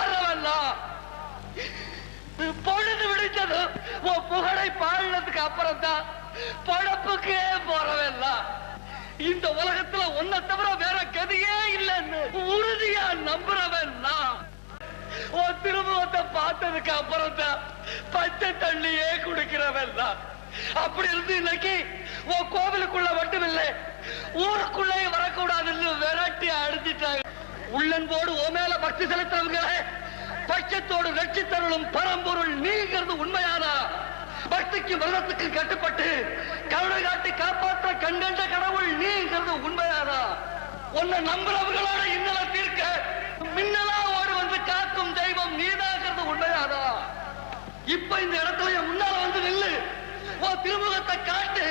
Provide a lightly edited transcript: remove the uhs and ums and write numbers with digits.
வரவெல்லாம் பொழுது விடுச்சதும் உன் புகழை பாடினதுக்கு அப்புறம் தான் பழப்புக்கே போறவெல்லாம் இந்த உலகத்துல ஒன்ன தவிர வேற கதியே இல்லைன்னு உறுதியா நம்புறவெல்லாம் உன் திருமுகத்தை பார்த்ததுக்கு அப்புறம் தான் பச்சை தண்ணியே குடிக்கிறவெல்லாம் அப்படி இருந்து இன்னைக்கு உன் கோவிலுக்குள்ள மட்டும் இல்லை ஊருக்குள்ளே வரக்கூடாதுன்னு விரட்டி அடிச்சிட்டாங்க. உள்ளன்போடு ஓ மேல பக்தி செலுத்துறவங்களே பட்சத்தோடு ரட்சித்தருளும் பரம்பொருள் நீங்கிறது உண்மையானா பக்திக்கு விரதத்துக்கு கட்டுப்பட்டு கருணை காட்டி காப்பாற்ற கண்கண்ட கடவுள் நீங்கிறது உண்மையானா உன்னை நம்புறவங்களோட இன்னல தீர்க்க மின்னலா ஓடு வந்து காக்கும் தெய்வம் நீதாகிறது உண்மையானா இப்ப இந்த இடத்துல முன்னால வந்து நில்லு திருமுகத்தை காட்டு